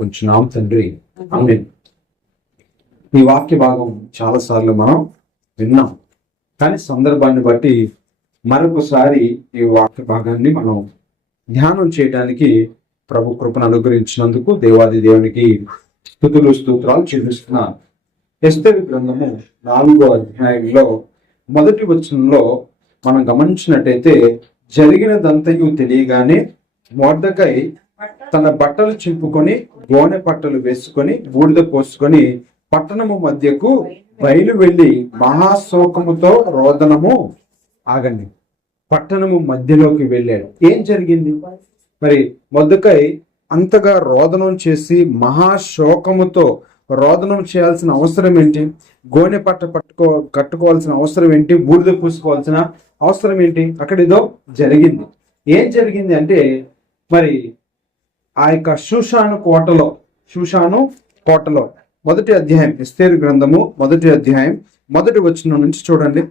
కొంచున్నాం తండ్రి. ఆమేన్. ఈ వాక్య భాగం చాలా సార్లు మనం విన్నాం, కానీ సందర్భాన్ని బట్టి మరొకసారి ఈ వాక్య భాగాన్ని మనం ధ్యానం చేయడానికి ప్రభు కృపను అనుగ్రహించినందుకు దేవాది దేవునికి స్తుతులు స్తోత్రాలు చెల్లిస్తున్నాను. ఎస్తేరు గ్రంథము 4వ అధ్యాయంలో మొదటి వచనంలో మనం గమనించినట్టయితే, జరిగినదంతయు తెలియగానే మొర్దెకై తన బట్టలు చింపుకొని గోనె పట్టలు వేసుకొని బూడిద పోసుకొని పట్టణము మధ్యకు బయలు వెళ్లి మహాశోకముతో రోదనము ఆగండి పట్టణము మధ్యలోకి వెళ్ళాడు. ఏం జరిగింది? మరి మొర్దెకై అంతగా రోదనం చేసి మహాశోకముతో రోదనం చేయాల్సిన అవసరం ఏంటి? గోనె పట్ట కట్టుకోవాల్సిన అవసరం ఏంటి? బూడిద పూసుకోవాల్సిన అవసరం ఏంటి? అక్కడ ఏదో జరిగింది. ఏం జరిగింది అంటే, మరి ఆ యొక్క షూషాను కోటలో మొదటి అధ్యాయం, ఎస్తేరు గ్రంథము మొదటి అధ్యాయం మొదటి వచనం నుంచి చూడండి.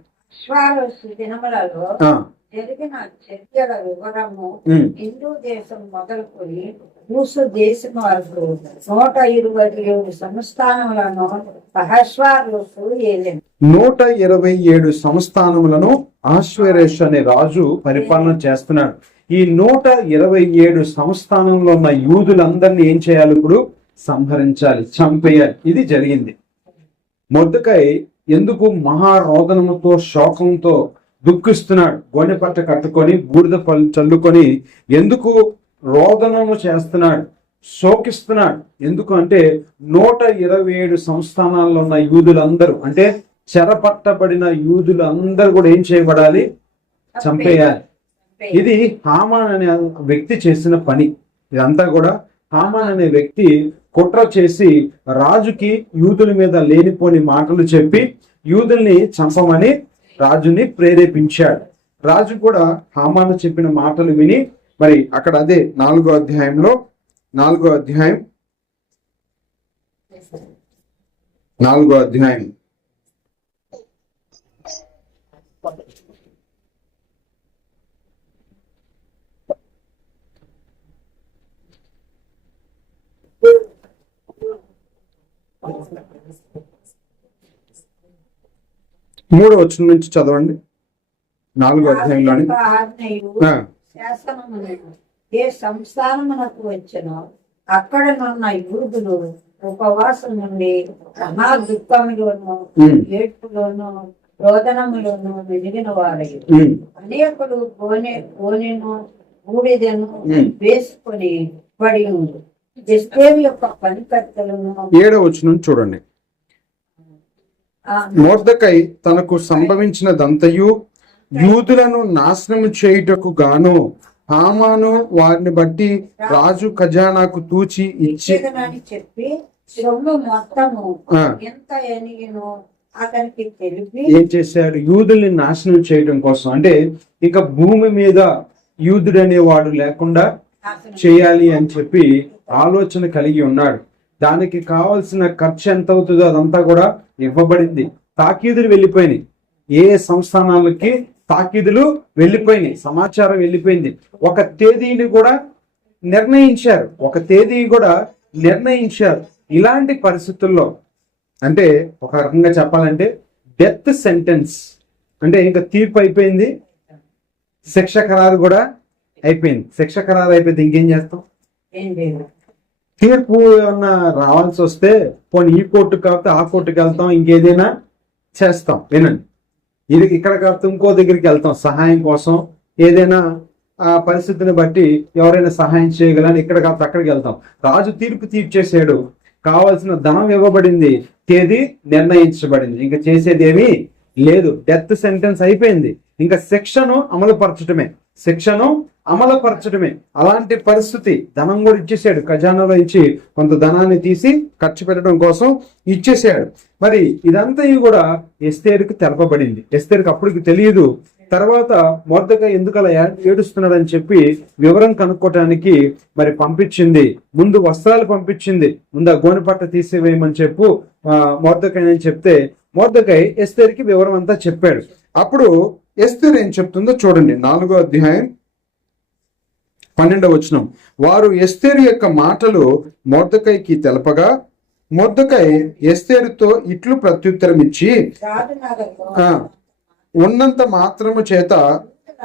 జరిగిన చర్యల వివరము హిందూ దేశం మొదలుకొని రూసు దేశం వరకు 127 సంస్థానములను అహష్వేరోషు ఏలెను. 127 సంస్థానములను అహష్వేరోషు అనే రాజు పరిపాలన చేస్తున్నాడు. ఈ 127 సంస్థానంలో ఉన్న యూదులందరినీ ఏం చేయాలి? ఇప్పుడు సంహరించాలి, చంపేయాలి. ఇది జరిగింది. మొర్దెకై ఎందుకు మహారోదనముతో శోకంతో దుఃఖిస్తున్నాడు? గోనె పట్ట కట్టుకొని బూడిద చల్లుకొని ఎందుకు రోదనము చేస్తున్నాడు, శోకిస్తున్నాడు? ఎందుకు అంటే 127 సంస్థానాల్లో ఉన్న యూదులందరూ, అంటే చెరపట్టబడిన యూదులందరూ కూడా ఏం చేయబడాలి? చంపేయాలి. ఇది హామాన్ అనే వ్యక్తి చేసిన పని. ఇదంతా కూడా హామాన్ అనే వ్యక్తి కుట్ర చేసి రాజుకి యూదుల మీద లేనిపోని మాటలు చెప్పి యూదుల్ని చంపమని రాజుని ప్రేరేపించాడు. రాజు కూడా హామాను చెప్పిన మాటలు విని, మరి అక్కడ అదే 4వ అధ్యాయంలో 4వ అధ్యాయం 3వ వచనం నుంచి చదవండి. 4వ అధ్యాయంలోని ఏ సంస్థానమునకు వచ్చినో అక్కడనున్న యూదులు ఉపవాసం నుండి మహా దుఃఖములోను ఏడ్పులోను రోదనములోను వెలిగిన వారై అనేకులు గోనెను బూడిదను వేసుకొని పడి ఉంది. ఎస్తేరు యొక్క పనికర్తలను 7వ వచనం చూడండి. మొర్దెకై తనకు సంభవించినదంతయు యూదులను నాశనము చేయుటకు గాను హామాను వారిని బట్టి రాజు ఖజానాకు తూచి ఇచ్చి చెప్పి సొమ్ము మొత్తము ఎంత ఎనిగినో అతనికి తెలిపి ఏం చేశాడు? యూదుల్ని నాశనం చేయడం కోసం, అంటే ఇక భూమి మీద యూదుడు అనేవాడు లేకుండా చేయాలి అని చెప్పి ఆలోచన కలిగి ఉన్నాడు. దానికి కావాల్సిన ఖర్చు ఎంత అవుతుందో అదంతా కూడా ఇవ్వబడింది. తాకీదులు వెళ్ళిపోయినాయి. ఏ సంస్థానాలకి తాకీదులు వెళ్ళిపోయినాయి, సమాచారం వెళ్ళిపోయింది. ఒక తేదీని కూడా నిర్ణయించారు. ఇలాంటి పరిస్థితుల్లో, అంటే ఒక రకంగా చెప్పాలంటే డెత్ సెంటెన్స్, అంటే ఇంకా తీర్పు అయిపోయింది, శిక్ష ఖరారు కూడా అయిపోయింది. శిక్ష ఖరారు అయిపోయింది, ఇంకేం చేస్తాం? తీర్పు ఏమన్నా రావాల్సి వస్తే పోనీ ఈ కోర్టుకు కాకపోతే ఆ కోర్టుకు వెళ్తాం, ఇంకేదైనా చేస్తాం. వినండి, ఇది ఇక్కడ కాకపోతే ఇంకో దగ్గరికి వెళ్తాం సహాయం కోసం. ఏదైనా ఆ పరిస్థితిని బట్టి ఎవరైనా సహాయం చేయగలని ఇక్కడ కాకపోతే అక్కడికి వెళ్తాం. రాజు తీర్పు తీర్చేసాడు, కావాల్సిన ధనం ఇవ్వబడింది, తేదీ నిర్ణయించబడింది, ఇంకా చేసేది ఏమీ లేదు. డెత్ సెంటెన్స్ అయిపోయింది, ఇంకా శిక్షను అమలుపరచడమే. అలాంటి పరిస్థితి. ధనం కూడా ఇచ్చేసాడు, ఖజానాలో ఇచ్చి కొంత ధనాన్ని తీసి ఖర్చు పెట్టడం కోసం ఇచ్చేసాడు. మరి ఇదంతా కూడా ఎస్తేరుకు తెలపబడింది. ఎస్తేరుకు అప్పటికి తెలియదు. తర్వాత మొర్దెకై ఎందుకు అలా ఏడుస్తున్నాడని చెప్పి వివరం కనుక్కోవటానికి మరి పంపించింది. ముందు వస్త్రాలు పంపించింది, ముందు ఆ గోనెపట్ట తీసివేయమని చెప్పు మొర్దెకై అని చెప్తే మొర్దెకై ఎస్తేరుకి వివరం అంతా చెప్పాడు. అప్పుడు ఎస్తేరు ఏం చెప్తుందో చూడండి. 4వ అధ్యాయం 12వ వచనం, వారు ఎస్తేరు యొక్క మాటలు మొర్దెకైకి తెలపగా మొర్దెకై ఎస్తేరుతో ఇట్లు ప్రత్యుత్తరం ఇచ్చి, రాజనగరంలో ఉన్నంత మాత్రము చేత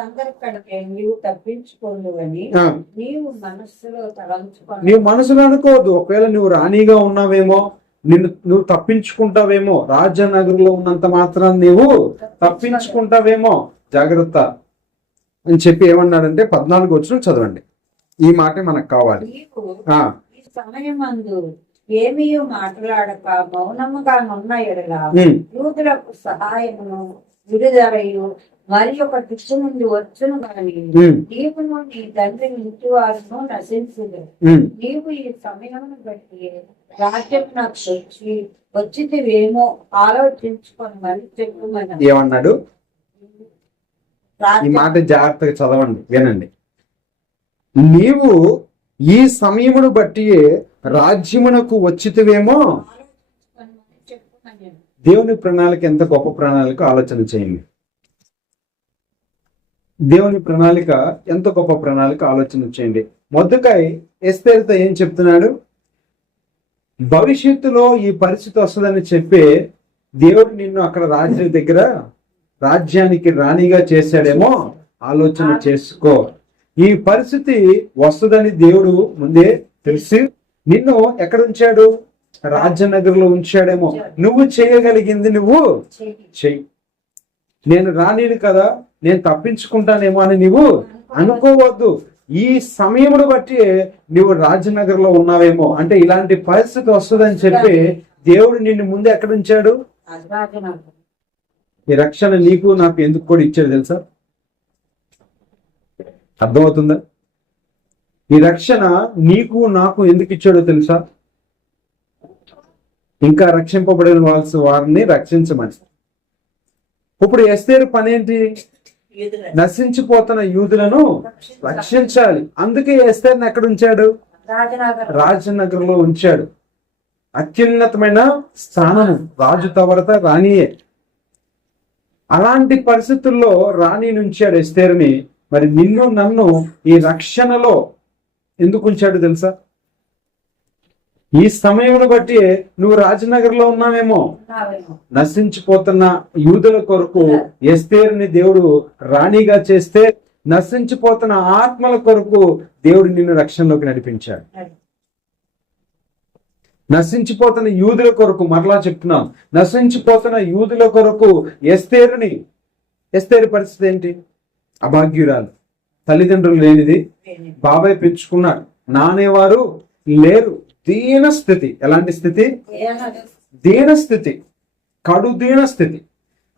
అందరికంటే నీవు తప్పించుకోలేవని నీవు మనస్సులో తలంచుకొని నీవు మనసులో అనుకోవద్దు. ఒకవేళ నువ్వు రాణిగా ఉన్నావేమో, నువ్వు తప్పించుకుంటావేమో, రాజనగరంలో ఉన్నంత మాత్రం నీవు తప్పించుకుంటావేమో, జాగ్రత్త అని చెప్పి ఏమన్నాడంటే 14వ వచనం చదవండి. ఈ మాట మనకు కావాలి. నీవు ఈ సమయమందు ఏమీ మాట్లాడక మౌనముగా ఉన్న ఎడల యూదులకు సహాయమును విడుదలయు మరి ఒక దిక్కు నుండి వచ్చును గాని నీవును నీ తండ్రి ఇంటి వారును నశించుదు. నీవు ఈ సమయమును బట్టి రాజ్యం నాకు వచ్చివేమో ఆలోచించుకొని మరి చెప్పుమని ఏమన్నాడు? ఈ మాట జాగ్రత్తగా చదవండి, వినండి. నీవు ఈ సమయమును బట్టి రాజ్యమునకు వచ్చితివేమో. దేవుని ప్రణాళిక ఎంత గొప్ప ప్రణాళిక ఆలోచన చేయండి. దేవుని ప్రణాళిక ఎంత గొప్ప ప్రణాళిక ఆలోచన చేయండి. మొర్దెకై ఎస్తేరుతో ఏం చెప్తున్నాడు? భవిష్యత్తులో ఈ పరిస్థితి వస్తుందని చెప్పి దేవుడు నిన్ను అక్కడ రాజ్యం దగ్గర రాజ్యానికి రాణిగా చేశాడేమో ఆలోచన చేసుకో. ఈ పరిస్థితి వస్తుందని దేవుడు ముందే తెలిసి నిన్ను ఎక్కడ ఉంచాడు? రాజనగర్లో ఉంచాడేమో. నువ్వు చేయగలిగింది నువ్వు చెయ్యి. నేను రానిది కదా, నేను తప్పించుకుంటానేమో అని నువ్వు అనుకోవద్దు. ఈ సమయమును బట్టి నువ్వు రాజనగర్లో ఉన్నావేమో, అంటే ఇలాంటి పరిస్థితి వస్తుందని చెప్పి దేవుడు నిన్ను ముందు ఎక్కడ ఉంచాడు? ఈ రక్షణ నీకు నాకు ఎందుకు కూడా ఇచ్చాడు తెలుసా? అర్థమవుతుందా? ఈ రక్షణ నీకు నాకు ఎందుకు ఇచ్చాడో తెలుసా? ఇంకా రక్షింపబడిన వారిని రక్షించమని. ఇప్పుడు ఎస్తేరు పని ఏంటి? నశించిపోతున్న యూదులను రక్షించాలి. అందుకే ఎస్తేరుని ఎక్కడ ఉంచాడు? రాజనగర్లో ఉంచాడు. అత్యున్నతమైన స్థానము, రాజు తవరత రాణియే. అలాంటి పరిస్థితుల్లో రాణిని ఉంచాడు ఎస్తేరుని. మరి నిన్ను నన్ను ఈ రక్షణలో ఎందుకు ఉంచాడు తెలుసా? ఈ సమయమును బట్టి నువ్వు రాజనగర్లో ఉన్నావేమో, నశించిపోతున్న యూదుల కొరకు ఎస్తేరుని దేవుడు రాణిగా చేస్తే నశించిపోతున్న ఆత్మల కొరకు దేవుడు నిన్ను రక్షణలోకి నడిపించాడు. నశించిపోతున్న యూదుల కొరకు, మరలా చెప్తున్నాం, నశించిపోతున్న యూదుల కొరకు ఎస్తేరు పరిస్థితి ఏంటి? అభాగ్యురాలు, తల్లిదండ్రులు లేనిది, బాబాయ్ పెంచుకున్నాడు, నానేవారు లేరు, దీన స్థితి. ఎలాంటి స్థితి? దీన స్థితి, కడు దీన స్థితి.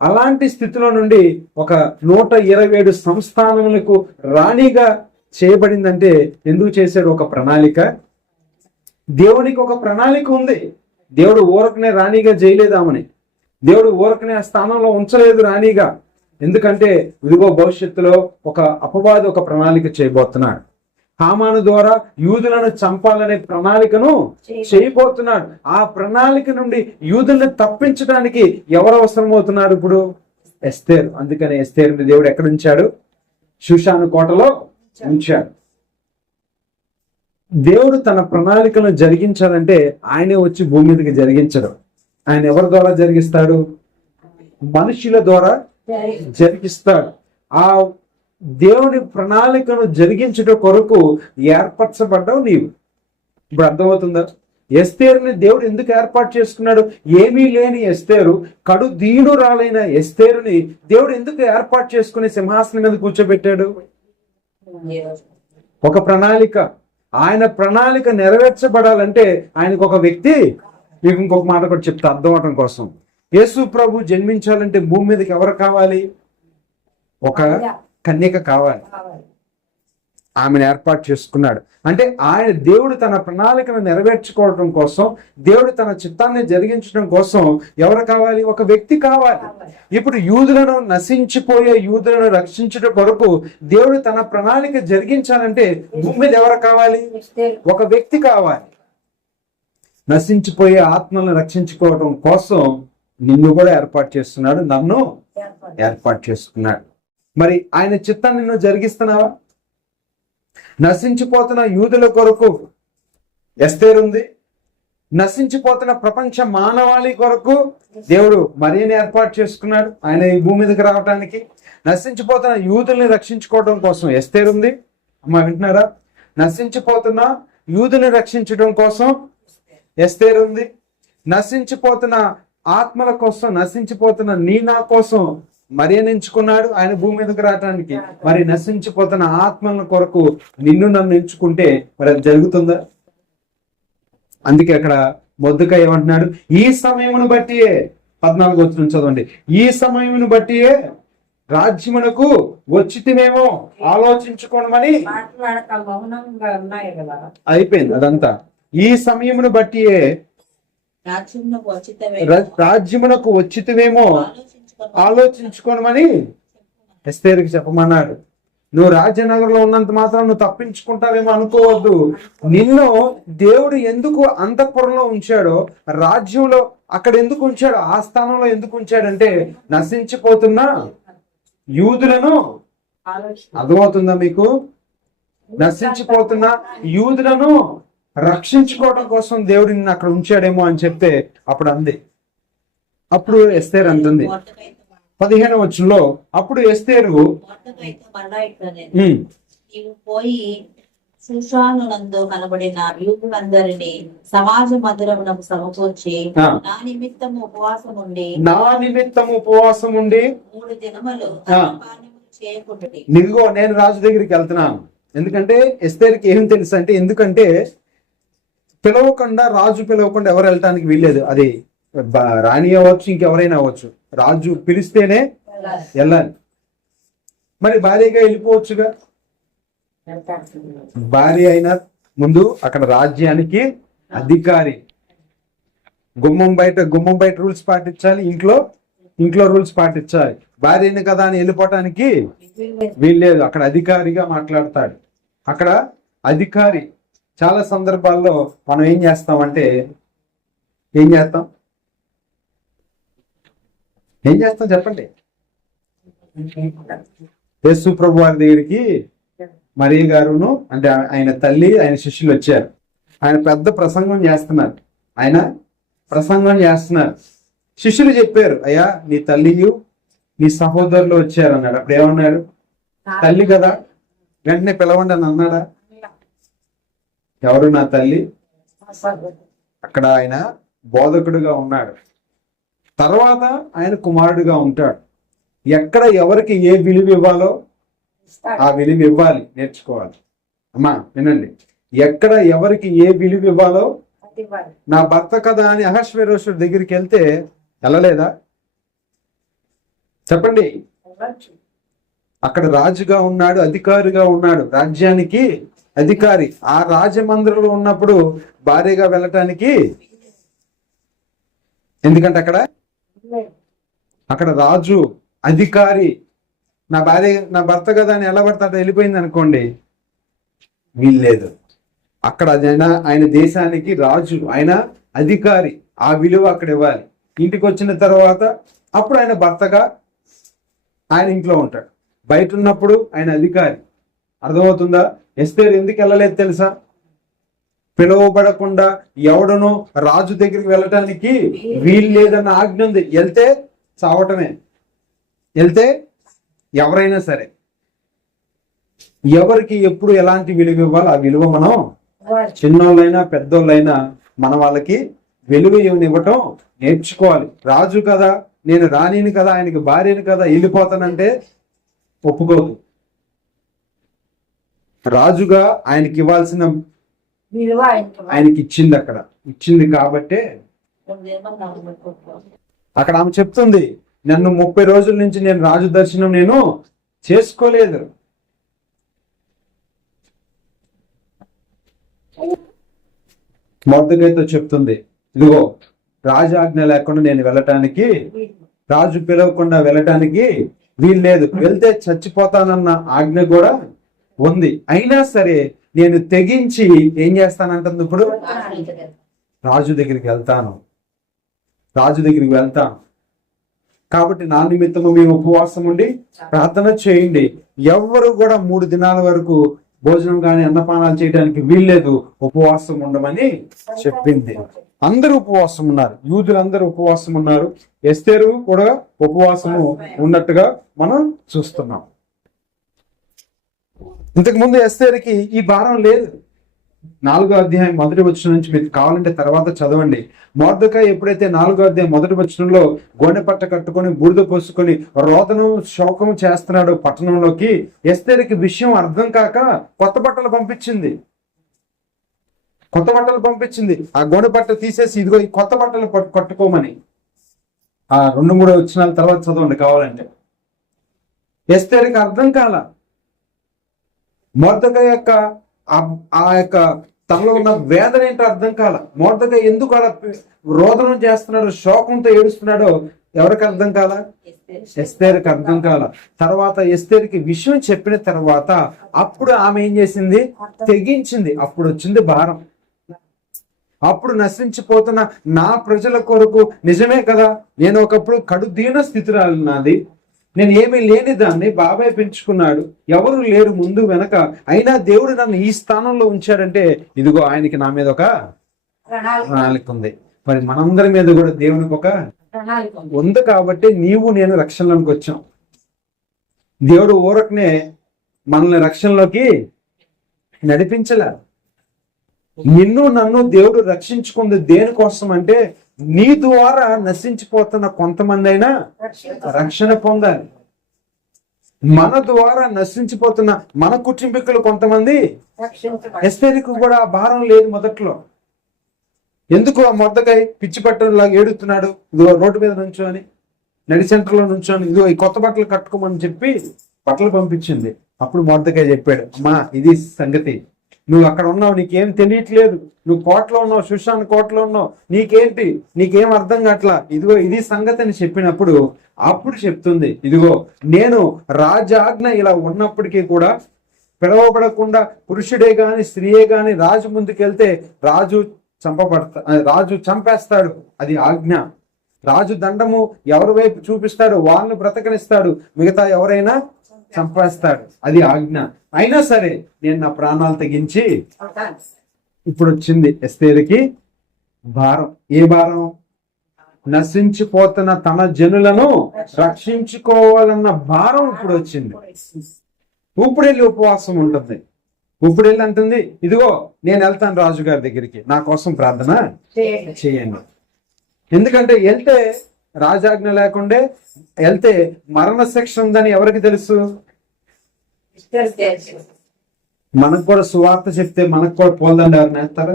అలాంటి స్థితిలో నుండి ఒక 127 సంస్థానములకు రాణిగా చేయబడిందంటే ఎందుకు చేశాడు? ఒక ప్రణాళిక. దేవునికి ఒక ప్రణాళిక ఉంది. దేవుడు ఊరకనే రాణిగా చేయలేదామని, దేవుడు ఊరకనే ఆ స్థానంలో ఉంచలేదు రాణిగా. ఎందుకంటే ఇదిగో భవిష్యత్తులో ఒక అపవాది ఒక ప్రణాళిక చేయబోతున్నాడు. హామాను ద్వారా యూదులను చంపాలనే ప్రణాళికను చేయబోతున్నాడు. ఆ ప్రణాళిక నుండి యూదులను తప్పించడానికి ఎవరు అవసరమవుతున్నారు? ఇప్పుడు ఎస్తేరు. అందుకని ఎస్తేరుని దేవుడు ఎక్కడ ఉంచాడు? షూషాను కోటలో ఉంచాడు. దేవుడు తన ప్రణాళికను జరిగించాలంటే ఆయనే వచ్చి భూమి మీదకి జరిగించడు. ఆయన ఎవరి ద్వారా జరిగిస్తాడు? మనుషుల ద్వారా జరిగిస్తాడు. ఆ దేవుని ప్రణాళికను జరిగించుట కొరకు ఏర్పరచబడ్డావు నీవు. ఇప్పుడు అర్థమవుతుందా? ఎస్తేరుని దేవుడు ఎందుకు ఏర్పాటు చేసుకున్నాడు? ఏమీ లేని ఎస్తేరు, కడు దీనురాలైన ఎస్తేరుని దేవుడు ఎందుకు ఏర్పాటు చేసుకుని సింహాసనం మీద కూర్చోబెట్టాడు? ఒక ప్రణాళిక. ఆయన ప్రణాళిక నెరవేర్చబడాలంటే ఆయనకు ఒక వ్యక్తి. మీకు ఇంకొక మాట కూడా చెప్తా అర్థం అవడం కోసం. యేసు ప్రభు జన్మించాలంటే భూమి మీదకి ఎవరు కావాలి? ఒక కన్యక కావాలి. ఆమెను ఏర్పాటు చేసుకున్నాడు. అంటే ఆయన దేవుడు తన ప్రణాళికను నెరవేర్చుకోవడం కోసం, దేవుడు తన చిత్తాన్ని జరిగించడం కోసం ఎవరు కావాలి? ఒక వ్యక్తి కావాలి. ఇప్పుడు యూదులను, నశించిపోయే యూదులను రక్షించడం కొరకు దేవుడు తన ప్రణాళిక జరిగించాలంటే భూమి మీద ఎవరు కావాలి? ఒక వ్యక్తి కావాలి. నశించిపోయే ఆత్మలను రక్షించుకోవడం కోసం నిన్ను కూడా ఏర్పాటు చేస్తున్నాడు, నన్ను ఏర్పాటు చేసుకున్నాడు. మరి ఆయన చిత్తాన్ని నువ్వు జరిగిస్తున్నావా? నశించిపోతున్న యూదుల కొరకు ఎస్తేరు ఉంది. నశించిపోతున్న ప్రపంచ మానవాళి కొరకు దేవుడు మరియని ఏర్పాటు చేసుకున్నాడు ఆయన ఈ భూమి మీదకి రావడానికి. నశించిపోతున్న యూదుల్ని రక్షించుకోవడం కోసం ఎస్తేరు ఉంది. అమ్మ వింటున్నారా? నశించిపోతున్న యూదుని రక్షించడం కోసం ఎస్తేరు ఉంది. నశించిపోతున్న ఆత్మల కోసం, నశించిపోతున్న నా కోసం మరియని ఎంచుకున్నాడు ఆయన భూమి మీదకి రావడానికి. మరి నశించిపోతున్న ఆత్మల కొరకు నిన్ను నన్ను ఎంచుకుంటే మరి అది జరుగుతుందా? అందుకే అక్కడ మొద్దుకాయ ఏమంటున్నాడు, ఈ సమయమును బట్టియే 14 వచనం చదవండి. ఈ సమయమును బట్టియే రాజ్యమునకు వచ్చితిమేమో ఆలోచించుకోనమని మాట్లాడక మౌనంగా ఉన్నాయి కదా. అయిపోయింది అదంతా. ఈ సమయమును బట్టియే రాజ్యమునకు వచ్చితివేమో ఆలోచించుకోనమని ఎస్తేరుకి చెప్పమన్నాడు. నువ్వు రాజ్యనగరంలో ఉన్నంత మాత్రం నువ్వు తప్పించుకుంటావేమో అనుకోవద్దు. నిన్ను దేవుడు ఎందుకు అంతఃపురంలో ఉంచాడో, రాజ్యంలో అక్కడ ఎందుకు ఉంచాడో, ఆ స్థానంలో ఎందుకు ఉంచాడంటే నశించిపోతున్న యూదులను, అర్థమవుతుందా మీకు? నశించిపోతున్న యూదులను రక్షించుకోవడం కోసం దేవుడు నిన్ను అక్కడ ఉంచాడేమో అని చెప్తే అప్పుడు అంది. అప్పుడు ఎస్తేరు అంటుంది 15వ వచనంలో, అప్పుడు ఎస్తేరు నీవు పోయి సుషానునందు కనబడిన యూదులందరినీ సమాజ మందిరమునకు సమకూర్చి నా నిమిత్తము ఉపవాసం ఉండి 3 దినములు చేయకుండాటి. నిదిగో నేను రాజు దగ్గరికి వెళ్తున్నాను. ఎందుకంటే ఎస్తేరుకి ఏం తెలుసు అంటే, ఎందుకంటే పిలవకుండా, రాజు పిలవకుండా ఎవరు వెళ్ళటానికి వీల్లేదు. అది రాణి అవ్వచ్చు, ఇంకెవరైనా అవ్వచ్చు. రాజు పిలిస్తేనే వెళ్ళాలి. మరి భార్యగా వెళ్ళిపోవచ్చుగా. భార్య అయినా ముందు అక్కడ రాజ్యానికి అధికారి. గుమ్మం బయట రూల్స్ పాటించాలి, ఇంట్లో రూల్స్ పాటించాలి. భార్యని కదా అని వెళ్ళిపోవటానికి వీల్లేదు. అక్కడ అధికారిగా మాట్లాడతాడు. అక్కడ అధికారి. చాలా సందర్భాల్లో మనం ఏం చేస్తాం చెప్పండి. యేసు ప్రభు వారి దగ్గరికి మరియ గారును, అంటే ఆయన తల్లి, ఆయన శిష్యులు వచ్చారు. ఆయన పెద్ద ప్రసంగం చేస్తున్నారు. శిష్యులు చెప్పారు, అయ్యా నీ తల్లియు నీ సహోదరులు వచ్చారు అన్నాడు. అప్పుడు ఏమన్నాడు? తల్లి కదా, వెంటనే పిలవండి అని అన్నాడా? ఎవరు నా తల్లి? అక్కడ ఆయన బోధకుడుగా ఉన్నాడు, తర్వాత ఆయన కుమారుడుగా ఉంటాడు. ఎక్కడ ఎవరికి ఏ విలువ ఇవ్వాలో ఆ విలువ ఇవ్వాలి, నేర్చుకోవాలి. అమ్మా వినండి, ఎక్కడ ఎవరికి ఏ విలువ ఇవ్వాలో. నా భర్త కదా అని అహశ్వేరోషుడి దగ్గరికి వెళ్తే వెళ్ళలేదా? చెప్పండి. అక్కడ రాజుగా ఉన్నాడు, అధికారిగా ఉన్నాడు, రాజ్యానికి అధికారి. ఆ రాజమందిరంలో ఉన్నప్పుడు భార్యగా వెళ్ళటానికి, ఎందుకంటే అక్కడ రాజు అధికారి. నా భర్త కదా అని ఎలా పడతాడు వెళ్ళిపోయింది అనుకోండి, వీల్లేదు. అక్కడ ఆయన దేశానికి రాజు, ఆయన అధికారి. ఆ విలువ అక్కడ ఇవ్వాలి. ఇంటికి వచ్చిన తర్వాత అప్పుడు ఆయన భర్తగా ఆయన ఇంట్లో ఉంటాడు. బయట ఉన్నప్పుడు ఆయన అధికారి. అర్థమవుతుందా? ఎస్తేరు ఎందుకు వెళ్ళలేదు తెలుసా? పిలువబడకుండా ఎవడనో రాజు దగ్గరికి వెళ్ళటానికి వీలు లేదన్న ఆజ్ఞ ఉంది. వెళ్తే చావటమే. వెళ్తే ఎవరైనా సరే, ఎవరికి ఎప్పుడు ఎలాంటి విలువ ఇవ్వాలి ఆ విలువ మనం, చిన్నోళ్ళైనా పెద్దోళ్ళైనా మన వాళ్ళకి విలువ ఇవ్వటం నేర్చుకోవాలి. రాజు కదా, నేను రాణిని కదా, ఆయనకి భార్యని కదా, వెళ్ళిపోతానంటే ఒప్పుకోదు. రాజుగా ఆయనకి ఇవ్వాల్సిన ఆయనకి ఇచ్చింది. అక్కడ ఇచ్చింది కాబట్టే అక్కడ ఆమె చెప్తుంది, నన్ను 30 రోజుల నుంచి నేను రాజు దర్శనం నేను చేసుకోలేదు. మొర్దెకైతో చెప్తుంది, ఇదిగో రాజాజ్ఞ లేకుండా నేను వెళ్ళటానికి, రాజు పిలవకుండా వెళ్ళటానికి వీల్లేదు. వెళ్తే చచ్చిపోతానన్న ఆజ్ఞ కూడా ఉంది. అయినా సరే నేను తెగించి ఏం చేస్తానంటుంది, ఇప్పుడు రాజు దగ్గరికి వెళ్తాను. కాబట్టి నా నిమిత్తము మీరు ఉపవాసం ఉండి ప్రార్థన చేయండి. ఎవ్వరు కూడా 3 దినాల వరకు భోజనం కానీ అన్నపానాలు చేయడానికి వీల్లేదు, ఉపవాసం ఉండమని చెప్పింది. అందరూ ఉపవాసం ఉన్నారు, యూదులందరూ ఉపవాసం ఉన్నారు. ఎస్తేరు కూడా ఉపవాసము ఉన్నట్టుగా మనం చూస్తున్నాం. ఇంతకు ముందు ఎస్తేరుకి ఈ భారం లేదు. 4వ అధ్యాయం 1వ వచనం నుంచి మీకు కావాలంటే తర్వాత చదవండి. మొర్దెకై ఎప్పుడైతే 4వ అధ్యాయం 1వ వచనంలో గోనె పట్ట కట్టుకొని బూడిద పోసుకొని రోదనం శోకం చేస్తున్నాడు పట్టణంలోకి, ఎస్తేరుకి విషయం అర్థం కాక కొత్త బట్టలు పంపించింది. ఆ గోనె పట్ట తీసేసి ఇదిగో ఈ కొత్త బట్టలు కట్టుకోమని. ఆ 2-3 వచనాల తర్వాత చదవండి కావాలంటే. ఎస్తేరుకి అర్థం కాల. మొర్దెకై యొక్క ఆ యొక్క తనలో ఉన్న వేదన ఏంటో అర్థం కాల. మొర్దెకై ఎందుకు అలా రోదనం చేస్తున్నాడు, శోకంతో ఏడుస్తున్నాడో ఎవరికి అర్థం కాల? ఎస్తేరుకి అర్థం కాల. తర్వాత ఎస్తేరుకి విషయం చెప్పిన తర్వాత అప్పుడు ఆమె ఏం చేసింది? తెగించింది. అప్పుడు వచ్చింది భారం. అప్పుడు నశించిపోతున్న నా ప్రజల కొరకు, నిజమే కదా, నేను ఒకప్పుడు కడుదీన స్థితిరాలు నాది, నేను ఏమీ లేని దాన్ని బాబాయ్ పెంచుకున్నాడు, ఎవరు లేరు ముందు వెనక, అయినా దేవుడు నన్ను ఈ స్థానంలో ఉంచాడంటే ఇదిగో ఆయనకి నా మీద ఒక ప్రణాళిక ఉంది. మరి మనందరి మీద కూడా దేవునికి ఒక ఉంది. కాబట్టి నీవు నేను రక్షణలోకి వచ్చాం. దేవుడు ఊరకనే మనల్ని రక్షణలోకి నడిపించలే. నిన్ను నన్ను దేవుడు రక్షించుకుంది దేనికోసం అంటే నీ ద్వారా నశించిపోతున్న కొంతమంది అయినా రక్షణ పొందాలి. మన ద్వారా నశించిపోతున్న మన కుటుంబీకులు కొంతమంది. ఎస్తేరుకు కూడా ఆ భారం లేదు మొదట్లో. ఎందుకు ఆ మొర్దెకై పిచ్చి పట్టణంలాగా ఏడుతున్నాడు, ఇదిగో రోడ్డు మీద నుంచోని, నడి సెంటర్లో నుంచోని, ఇదిగో ఈ కొత్త బట్టలు కట్టుకోమని చెప్పి బట్టలు పంపించింది. అప్పుడు మొర్దెకై చెప్పాడు, అమ్మా ఇది సంగతి, నువ్వు అక్కడ ఉన్నావు, నీకేం తెలియట్లేదు, నువ్వు కోటలో ఉన్నావు, షూషాన్ కోటలో ఉన్నావు, నీకేం అర్థం కావట్లా, ఇదిగో ఇది సంగతి అని చెప్పినప్పుడు అప్పుడు చెప్తుంది, ఇదిగో నేను రాజాజ్ఞ ఇలా ఉన్నప్పటికీ కూడా పిలవబడకుండా పురుషుడే గాని స్త్రీయే గాని రాజు ముందుకెళ్తే రాజు చంపేస్తాడు, అది ఆజ్ఞ. రాజు దండము ఎవరి వైపు చూపిస్తాడు వాళ్ళని బ్రతకనిస్తాడు, మిగతా ఎవరైనా చంపేస్తాడు, అది ఆజ్ఞ. అయినా సరే నేను నా ప్రాణాలు తెగించి. ఇప్పుడు వచ్చింది ఎస్తేరుకి భారం. ఏ భారం? నశించిపోతున్న తన జనులను రక్షించుకోవాలన్న భారం ఇప్పుడు వచ్చింది. ఇప్పుడు వెళ్ళి ఉపవాసం ఉంటుంది. ఇప్పుడు వెళ్ళి అంటుంది, ఇదిగో నేను వెళ్తాను రాజుగారి దగ్గరికి, నా కోసం ప్రార్థన చేయండి. ఎందుకంటే వెళ్తే రాజాజ్ఞ లేకుండే వెళ్తే మరణ శిక్ష ఉందని ఎవరికి తెలుసు? మనకు కూడా సువార్త చెప్తే మనకు కూడా పోల్దండి ఎవరిని వేస్తారా?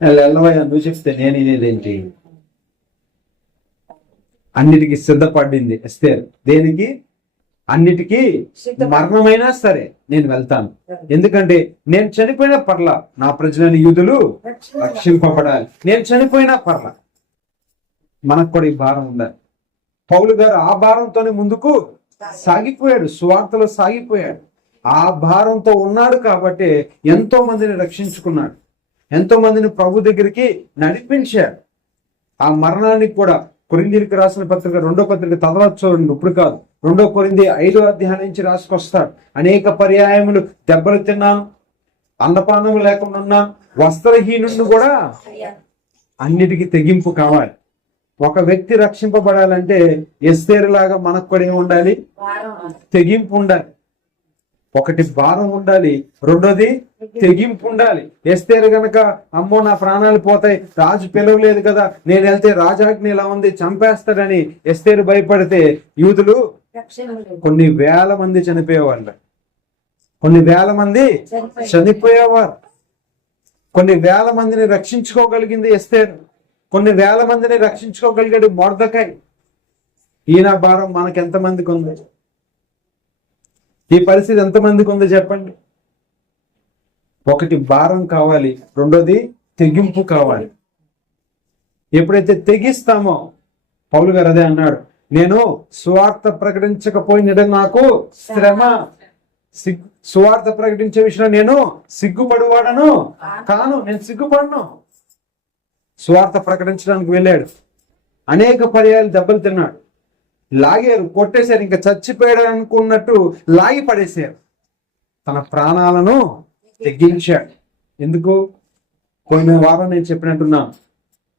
వెళ్ళవయ్యా నువ్వు చెప్తే నేను ఇదేంటి? అన్నిటికీ సిద్ధపడింది ఎస్తేరు. దేనికి? అన్నిటికీ. మరణమైనా సరే నేను వెళ్తాను, ఎందుకంటే నేను చనిపోయినా పర్లా, నా ప్రజలని యూదులు రక్షింపబడాలి, నేను చనిపోయినా పర్లా. మనకు కూడా ఈ భారం ఉండాలి. పౌలు గారు ఆ భారంతోనే ముందుకు సాగిపోయాడు, సువార్తలో సాగిపోయాడు. ఆ భారంతో ఉన్నాడు కాబట్టి ఎంతో మందిని రక్షించుకున్నాడు, ఎంతో మందిని ప్రభు దగ్గరికి నడిపించాడు. ఆ మరణానికి కూడా కొరింథీయులకు రాసిన పత్రిక 2వ పత్రిక తర్వాత చూడండి, ఇప్పుడు కాదు, 2 కొరింథీ 5వ అధ్యాయం నుంచి రాసుకొస్తాడు. అనేక పర్యాయములు దెబ్బలు తిన్నాను, అన్నపానము లేకుండా ఉన్నాను, వస్త్రహీనుడిని కూడా. అన్నిటికీ తెగింపు కావాలి. ఒక వ్యక్తి రక్షింపబడాలంటే ఎస్తేరు లాగా మనకు కూడా ఏముండాలి? తెగింపు ఉండాలి. ఒకటి భారం ఉండాలి, రెండోది తెగింపు ఉండాలి. ఎస్తేరు గనక అమ్మో నా ప్రాణాలు పోతాయి, రాజు పిలవలేదు కదా, నేను వెళ్తే రాజాజ్ఞ ఇలా ఉంది చంపేస్తాడని ఎస్తేరు భయపడితే యూదులు కొన్ని వేల మంది చనిపోయేవాళ్ళు. కొన్ని వేల మంది చనిపోయేవారు. కొన్ని వేల మందిని రక్షించుకోగలిగింది ఎస్తేరు. కొన్ని వేల మందిని రక్షించుకోగలిగాడు మొర్దెకై. ఈయన భారం మనకి ఎంతమందికి ఉంది? ఈ పరిస్థితి ఎంతమందికి ఉంది చెప్పండి? ఒకటి భారం కావాలి, రెండోది తెగింపు కావాలి. ఎప్పుడైతే తెగిస్తామో, పౌలు గారు అదే అన్నాడు, నేను సువార్త ప్రకటించకపోయిన నాకు శ్రమ, సువార్త ప్రకటించే విషయంలో నేను సిగ్గుపడువాడను కాను. నేను సిగ్గుపడను. సువార్త ప్రకటించడానికి వెళ్ళాడు, అనేక పర్యాయాలు దెబ్బలు తిన్నాడు, లాగారు, కొట్టేశారు, ఇంకా చచ్చిపోయాడు అనుకున్నట్టు లాగి పడేశారు. తన ప్రాణాలను తగ్గించాడు. ఎందుకు? పోయిన వారం నేను చెప్పినట్టున్నా,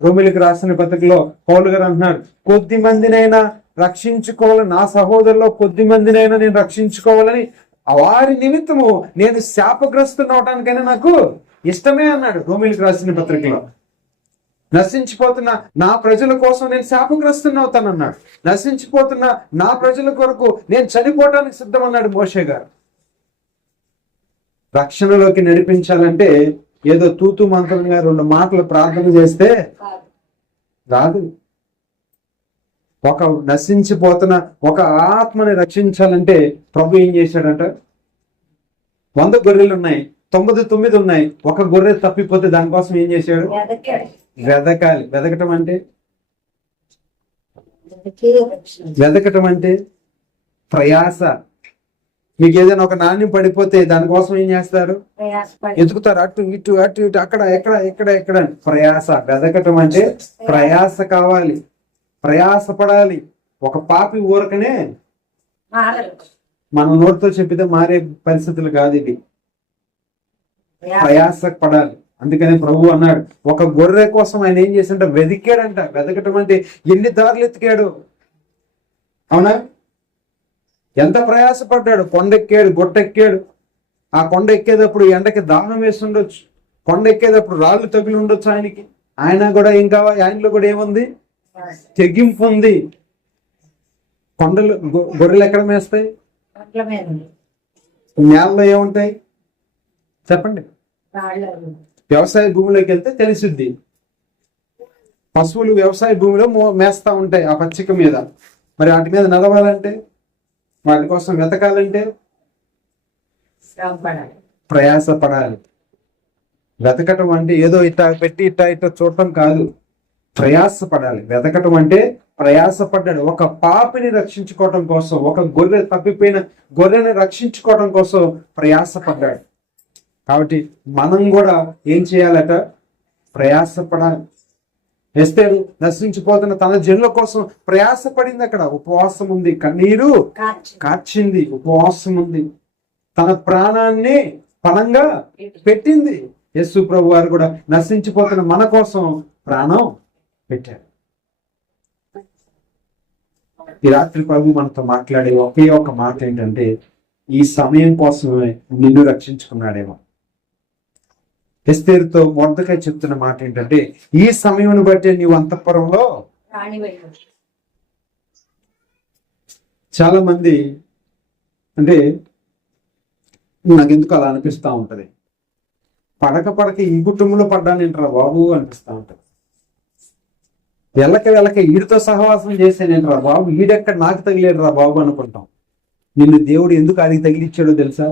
రోమిలికి రాసిన పత్రికలో పౌలు గారు అంటున్నాడు, కొద్ది మందినైనా రక్షించుకోవాలని, నా సహోదరులో కొద్ది మందినైనా నేను రక్షించుకోవాలని వారి నిమిత్తము నేను శాపగ్రస్తునవటానికైనా నాకు ఇష్టమే అన్నాడు రోమిలికి రాసిన పత్రికలో. నశించిపోతున్న నా ప్రజల కోసం నేను శాపగ్రస్తునవుతానన్నాడు. నశించిపోతున్న నా ప్రజల కొరకు నేను చనిపోవటానికి సిద్ధమన్నాడు మోషే గారు. రక్షణలోకి నడిపించాలంటే ఏదో తూతు మంత్రంగా 2 మాటలు ప్రార్థన చేస్తే రాదు. ఒక నశించిపోతున్న ఒక ఆత్మని రక్షించాలంటే ప్రభు ఏం చేశాడంట? 100 గొర్రెలు ఉన్నాయి, 99 ఉన్నాయి, ఒక గొర్రె తప్పిపోతే దానికోసం ఏం చేశాడు? వెదకాలి. వెదకటం అంటే ప్రయాస. మీకు ఏదైనా ఒక నాణ్యం పడిపోతే దానికోసం ఏం చేస్తారు? ఎదుగుతారు, అటు ఇటు అటు ఇటు, అక్కడ ఎక్కడ ఎక్కడ ఎక్కడ. ప్రయాస. వెదకటం అంటే ప్రయాస కావాలి, ప్రయాసపడాలి. ఒక పాపి ఊరకనే మన నోటితో చెప్పితే మారే పరిస్థితులు కాదు ఇది. ప్రయాస పడాలి. అందుకని ప్రభు అన్నాడు, ఒక గొర్రె కోసం ఆయన ఏం చేశాడంట? వెదికాడంట. వెదకటం అంటే ఎన్ని దారులు ఎత్తికాడు, అవునా? ఎంత ప్రయాసపడ్డాడు. కొండెక్కాడు, గొట్టెక్కాడు. ఆ కొండ ఎక్కేటప్పుడు ఎండకి దాహం వేసి ఉండొచ్చు, కొండ ఎక్కేటప్పుడు రాళ్ళు తగిలి ఉండొచ్చు ఆయనకి. ఆయన కూడా ఇంకా ఆయనలో కూడా ఏముంది? తెగింపు ఉంది. కొండలు గొర్రెలు ఎక్కడ మేస్తాయి? నేలలో ఏముంటాయి చెప్పండి? వ్యవసాయ భూమిలోకి వెళ్తే తెలిసిద్ది. పశువులు వ్యవసాయ భూమిలో మేస్తా ఉంటాయి ఆ పచ్చిక మీద. మరి వాటి మీద నడవాలంటే, వాటి కోసం వెతకాలంటే ప్రయాసపడాలి. వెతకటం అంటే ఏదో ఇట్టా పెట్టి ఇట్టా చూడటం కాదు, ప్రయాసపడాలి. వెతకటం అంటే ప్రయాసపడ్డాడు. ఒక పాపిని రక్షించుకోవటం కోసం, ఒక గొర్రె తప్పిపోయిన గొర్రెని రక్షించుకోవటం కోసం ప్రయాసపడ్డాడు. కాబట్టి మనం కూడా ఏం చేయాలట? ప్రయాసపడాలి. ఎస్తేరు నశించిపోతున్న తన జనుల కోసం ప్రయాసపడింది. అక్కడ ఉపవాసం ఉంది, కన్నీరు కార్చింది, ఉపవాసం ఉంది, తన ప్రాణాన్ని పణంగా పెట్టింది. యేసు ప్రభు వారు కూడా నశించిపోతున్న మన కోసం ప్రాణం పెట్టారు. ఈ రాత్రి ప్రభు మనతో మాట్లాడే ఒకే ఒక మాట ఏంటంటే, ఈ సమయం కోసమే నిన్ను రక్షించుకున్నాడేమో. ఎస్తేరుతో మొర్దెకై చెప్తున్న మాట ఏంటంటే, ఈ సమయం బట్టి నీవు అంతఃపురంలో. చాలా మంది అంటే నాకెందుకు అలా అనిపిస్తూ ఉంటది, పడక ఈ కుటుంబంలో పడ్డానేంట్రా బాబు అనిపిస్తూ ఉంటది. వెళ్ళక ఈడితో సహవాసం చేసేనేంట్రా బాబు, ఈడెక్కడ నాకు తగిలేడురా బాబు అనుకుంటాం. నిన్ను దేవుడు ఎందుకు ఆడికి తగిలిచ్చాడో తెలుసా?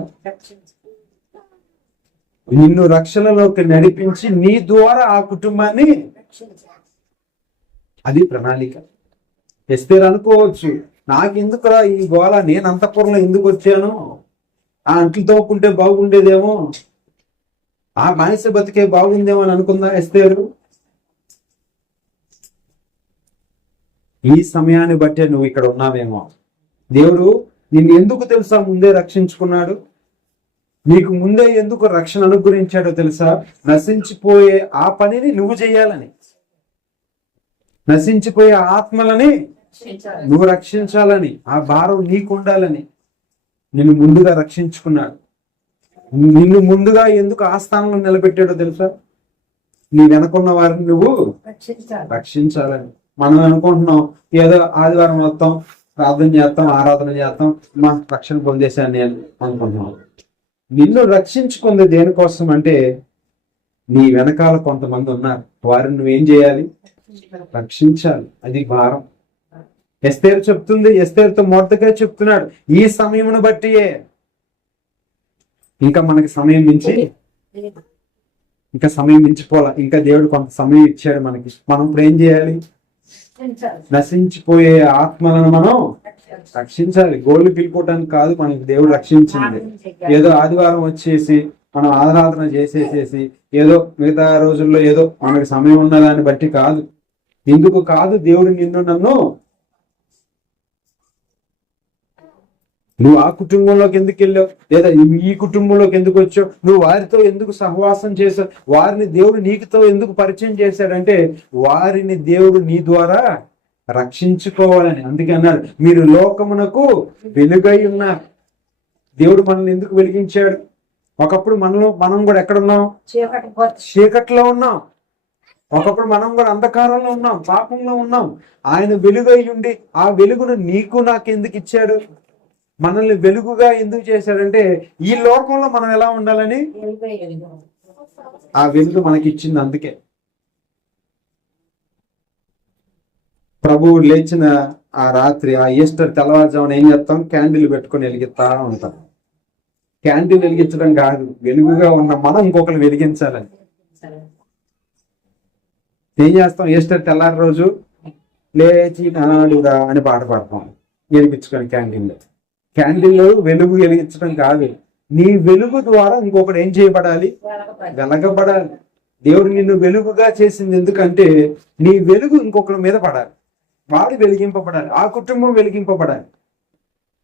నిన్ను రక్షణలోకి నడిపించి నీ ద్వారా ఆ కుటుంబాన్ని. అది ప్రణాళిక. ఎస్తేరు అనుకోవచ్చు, నాకెందుకురా ఈ గోళ, నేను అంతఃపురంలో ఎందుకు వచ్చాను, ఆ అంట్లు తోకుంటే బాగుండేదేమో, ఆ మానస బతికే బాగుందేమో అని అనుకుందా ఎస్తేరు? ఈ సమయాన్ని బట్టే నువ్వు ఇక్కడ ఉన్నావేమో. దేవుడు నిన్ను ఎందుకు తెలుసా ముందే రక్షించుకున్నాడు? నీకు ముందే ఎందుకు రక్షణ అనుగ్రహించాడో తెలుసా? నశించిపోయే ఆ పనిని నువ్వు చేయాలని, నశించిపోయే ఆత్మలని నువ్వు రక్షించాలని, ఆ భారం నీకు ఉండాలని నిన్ను ముందుగా రక్షించుకున్నాడు. నిన్ను ముందుగా ఎందుకు ఆ స్థానంలో నిలబెట్టాడో తెలుసా? నీ వెనకున్న వారిని నువ్వు రక్షించాలని. మనం అనుకుంటున్నాం ఏదో ఆదివారం మొత్తం ప్రార్థన చేస్తాం, ఆరాధన చేస్తాం, మా రక్షణ పొందేశాను నేను అనుకుంటున్నాం. నిన్ను రక్షించుకుంది దేనికోసం అంటే, నీ వెనకాల కొంతమంది ఉన్నారు, వారిని నువ్వేం చేయాలి? రక్షించాలి. అది భారం. ఎస్తేరు చెప్తుంది, ఎస్తేరుతో మొర్దెకై చెప్తున్నాడు, ఈ సమయమును బట్టియే. ఇంకా మనకి సమయం మించిపోలా. ఇంకా దేవుడు కొంత సమయం ఇచ్చాడు మనకి. మనం ఇప్పుడు ఏం చేయాలి? నశించిపోయే ఆత్మలను మనం రక్షించాలి. గోళ్ళు పిలుపుకోవడానికి కాదు మనకి దేవుడు రక్షించింది. ఏదో ఆదివారం వచ్చేసి మనం ఆరాధన చేసేసేసి ఏదో మిగతా రోజుల్లో ఏదో మనకి సమయం ఉన్న దాన్ని బట్టి కాదు. ఎందుకు కాదు? దేవుడు నిన్ను నన్ను నువ్వు ఆ కుటుంబంలోకి ఎందుకు వెళ్ళావు, లేదా ఈ కుటుంబంలోకి ఎందుకు వచ్చావు, నువ్వు వారితో ఎందుకు సహవాసం చేసావు, వారిని దేవుడు నీకుతో ఎందుకు పరిచయం చేశాడంటే వారిని దేవుడు నీ ద్వారా రక్షించుకోవాలని. అందుకే అన్నాడు, మీరు లోకమునకు వెలుగై ఉన్నారు. దేవుడు మనల్ని ఎందుకు వెలిగించాడు? ఒకప్పుడు మనం కూడా ఎక్కడున్నాం? చీకట్లో ఉన్నాం. ఒకప్పుడు మనం కూడా అంధకారంలో ఉన్నాం, పాపంలో ఉన్నాం. ఆయన వెలుగై ఉండి ఆ వెలుగును నీకు నాకు ఎందుకు ఇచ్చాడు? మనల్ని వెలుగుగా ఎందుకు చేశాడంటే ఈ లోకంలో మనం ఎలా ఉండాలని ఆ వెలుగు మనకి ఇచ్చింది. అందుకే ప్రభువు లేచిన ఆ రాత్రి, ఆ ఈస్టర్ తెల్లవారుజామున ఏం చేస్తాం? క్యాండిల్ పెట్టుకొని వెలిగిస్తా ఉంటాం. క్యాండిల్ వెలిగించడం కాదు, వెలుగుగా ఉన్న మనం ఇంకొకరు వెలిగించాలని. ఏం చేస్తాం? ఈస్టర్ తెల్లారి రోజు లేచినాడురా అని పాట పాడతాం వెలిగించుకొని క్యాండిల్ వెలుగు వెలిగించడం కాదు, నీ వెలుగు ద్వారా ఇంకొకటి ఏం చేయబడాలి? వెలగబడాలి. దేవుడు నిన్ను వెలుగుగా చేసింది ఎందుకంటే నీ వెలుగు ఇంకొకరి మీద పడాలి, వాడు వెలిగింపబడాలి, ఆ కుటుంబం వెలిగింపబడాలి.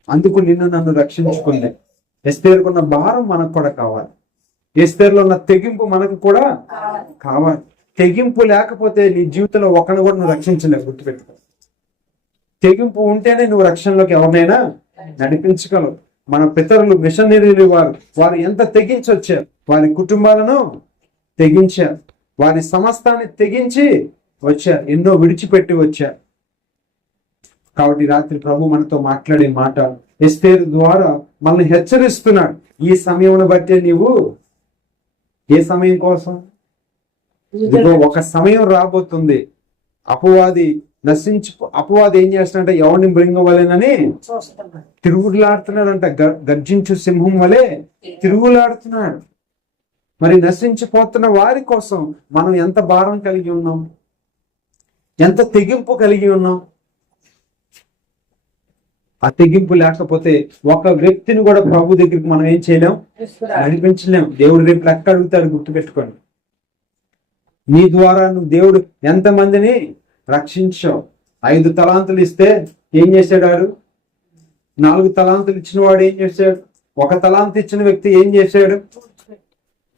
అందుకు నిన్ను నన్ను రక్షించుకుంది. ఎస్తేరుకున్న భారం మనకు కూడా కావాలి. ఎస్తేరులో ఉన్న తెగింపు మనకు కూడా కావాలి. తెగింపు లేకపోతే నీ జీవితంలో ఒకరిని కూడా నువ్వు రక్షించలేవు. గుర్తుపెట్టుకో, తెగింపు ఉంటేనే నువ్వు రక్షణలోకి ఎవరినైనా నడిపించగలవు. మన పితరులు మిషనరీలు వారు ఎంత తెగించి వచ్చారు, వారి కుటుంబాలను తెగించారు, వారి సమస్తాన్ని తెగించి వచ్చారు, ఎన్నో విడిచిపెట్టి వచ్చారు. కాబట్టి రాత్రి ప్రభు మనతో మాట్లాడే మాట ఎస్తేరు ద్వారా మనల్ని హెచ్చరిస్తున్నాడు. ఈ సమయం బట్టే నీవు ఏ సమయం కోసం? ఇదిగో ఒక సమయం రాబోతుంది, అపవాది అపవాది ఏం చేస్తున్నాడంటే ఎవరిని మృంగవలేనని తిరుగులాడుతున్నాడంట. గర్జించు సింహం వలె తిరుగులాడుతున్నాడు. మరి నశించిపోతున్న వారి కోసం మనం ఎంత భారం కలిగి ఉన్నాం, ఎంత తెగింపు కలిగి ఉన్నాం. ఆ తెగింపు లేకపోతే ఒక వ్యక్తిని కూడా ప్రభు దగ్గరికి మనం ఏం చేయలేం, నడిపించలేం. దేవుడు రేపు లెక్క అడుగుతాడు, గుర్తుపెట్టుకోండి. నీ ద్వారా నువ్వు దేవుడు ఎంతమందిని రక్షించావు? 5 తలాంతులు ఇస్తే ఏం చేశాడు వాడు? 4 తలాంతులు ఇచ్చిన వాడు ఏం చేశాడు? 1 తలాంతు ఇచ్చిన వ్యక్తి ఏం చేశాడు?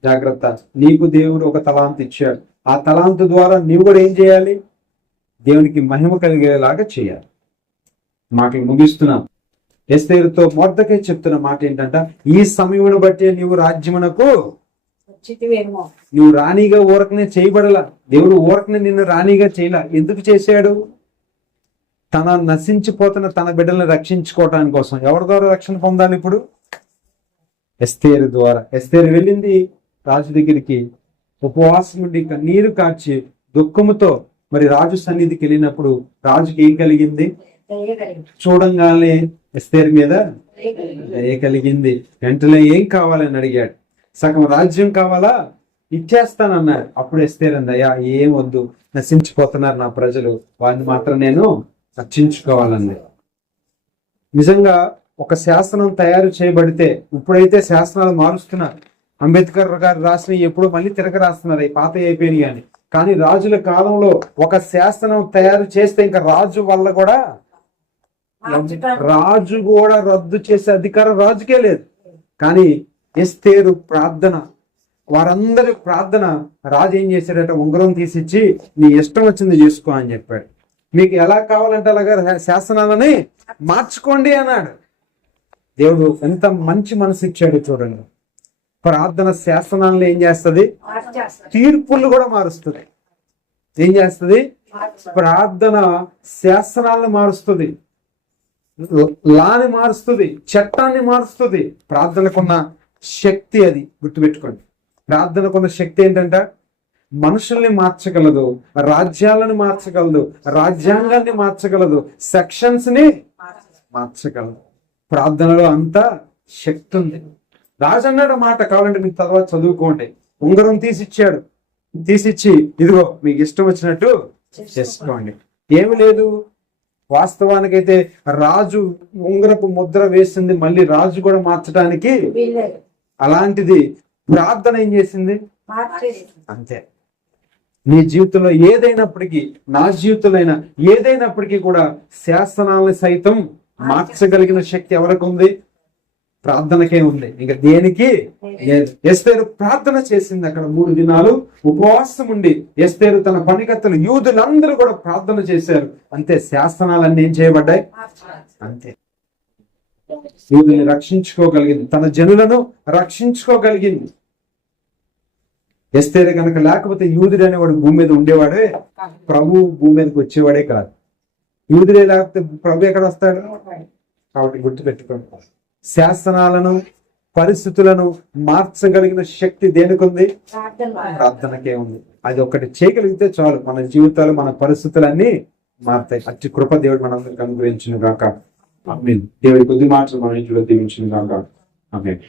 జాగ్రత్త, నీకు దేవుడు 1 తలాంతు ఇచ్చాడు. ఆ తలాంతు ద్వారా నీవు కూడా ఏం చేయాలి? దేవునికి మహిమ కలిగేలాగా చేయాలి. మాటలు ముగిస్తున్నాం. ఎస్తేరుతో మొర్దెకై చెప్తున్న మాట ఏంటంట, ఈ సమయమును బట్టి నీవు రాజ్యమునకు నువ్వు రాణిగా ఊరకనే చేయబడలా. దేవుడు ఊరకనే నిన్ను రాణిగా చేయలా. ఎందుకు చేశాడు? తన నశించిపోతున్న తన బిడ్డలను రక్షించుకోవటానికి కోసం. ఎవరి ద్వారా రక్షణ పొందాలి ఇప్పుడు? ఎస్తేరు ద్వారా. ఎస్తేరు వెళ్ళింది రాజు దగ్గరికి, ఉపవాసం ఉండి కన్నీరు కార్చి దుఃఖముతో మరి రాజు సన్నిధికి వెళ్ళినప్పుడు రాజుకి ఏం కలిగింది? చూడంగానే ఎస్తేరు మీద దయ కలిగింది. వెంటనే ఏం కావాలని అడిగాడు. సగం రాజ్యం కావాలా? ఇచ్చేస్తానన్నాడు. అప్పుడు ఎస్తేరు అందయ్యా ఏం వద్దు, నశించిపోతున్నారు నా ప్రజలు, వారిని మాత్రం నేను రక్షించుకోవాలంది. నిజంగా ఒక శాసనం తయారు చేయబడితే, ఇప్పుడైతే శాసనాలు మారుస్తున్నారు, అంబేద్కర్ గారు రాసిన ఎప్పుడు మళ్ళీ తిరగ రాస్తున్నారు, అవి పాత అయిపోయినాయి కానీ రాజుల కాలంలో ఒక శాసనం తయారు చేస్తే ఇంకా రాజు వల్ల కూడా రద్దు చేసే అధికారం రాజుకే లేదు. కానీ ఎస్తేరు ప్రార్థన, వారందరి ప్రార్థన, రాజు ఏం చేశాడంటే ఉంగరం తీసిచ్చి నీ ఇష్టం వచ్చింది చేసుకో అని చెప్పాడు. మీకు ఎలా కావాలంటే అలాగా శాసనాలని మార్చుకోండి అన్నాడు. దేవుడు ఎంత మంచి మనసు ఇచ్చాడు చూడండి. ప్రార్థన శాసనాలను ఏం చేస్తుంది? తీర్పులు కూడా మారుస్తుంది. ఏం చేస్తుంది? ప్రార్థన శాసనాలను మారుస్తుంది, లాని మారుస్తుంది, చట్టాన్ని మారుస్తుంది. ప్రార్థనకున్న శక్తి అది, గుర్తుపెట్టుకోండి. ప్రార్థనకున్న శక్తి ఏంటంట? మనుషుల్ని మార్చగలదు, రాజ్యాలను మార్చగలదు, రాజ్యాంగాన్ని మార్చగలదు, సెక్షన్స్ ని మార్చగలదు. ప్రార్థనలో అంత శక్తి ఉంది. రాజు అన్నాడు మాట, కావాలంటే మీకు తర్వాత చదువుకోండి. ఉంగరం తీసిచ్చి ఇదిగో మీకు ఇష్టం వచ్చినట్టు చేసుకోండి. ఏమి లేదు, వాస్తవానికైతే రాజు ఉంగరపు ముద్ర వేసింది, మళ్ళీ రాజు కూడా మార్చడానికి. అలాంటిది ప్రార్థన ఏం చేసింది? అంతే. నీ జీవితంలో ఏదైనప్పటికీ, నా జీవితంలో ఏదైనప్పటికీ కూడా శాసనాలను సైతం మార్చగలిగిన శక్తి ఎవరికి ఉంది? ప్రార్థనకే ఉంది, ఇంకా దేనికి లేదు. ఎస్తేరు ప్రార్థన చేసింది. అక్కడ 3 దినాలు ఉపవాసం ఉండి ఎస్తేరు తన పనికత్తలు యూదులందరూ కూడా ప్రార్థన చేశారు. అంతే, శాసనాలన్నీ ఏం చేయబడ్డాయి? అంతే. యూదుని రక్షించుకోగలిగింది, తన జనులను రక్షించుకోగలిగింది. ఎస్తేరు కనుక లేకపోతే యూదుడు అనేవాడు భూమి మీద ఉండేవాడే, ప్రభు భూమి మీదకి వచ్చేవాడే కాదు. యూదుడే లేకపోతే ప్రభు ఎక్కడ వస్తాడు? కాబట్టి గుర్తుపెట్టుకోండి, శాసనాలను పరిస్థితులను మార్చగలిగిన శక్తి దేనికి ఉంది? ప్రార్థనకే ఉంది. అది ఒకటి చేయగలిగితే చాలు, మన జీవితాలు మన పరిస్థితులన్నీ మారుతాయి. అట్టి కృప దేవుడు మనందరికి అనుగ్రహించును గాక. ఆమేన్. దేవుడి కొద్ది మాటలు మన ఇంట్లో దీవించును గాక. ఆమేన్.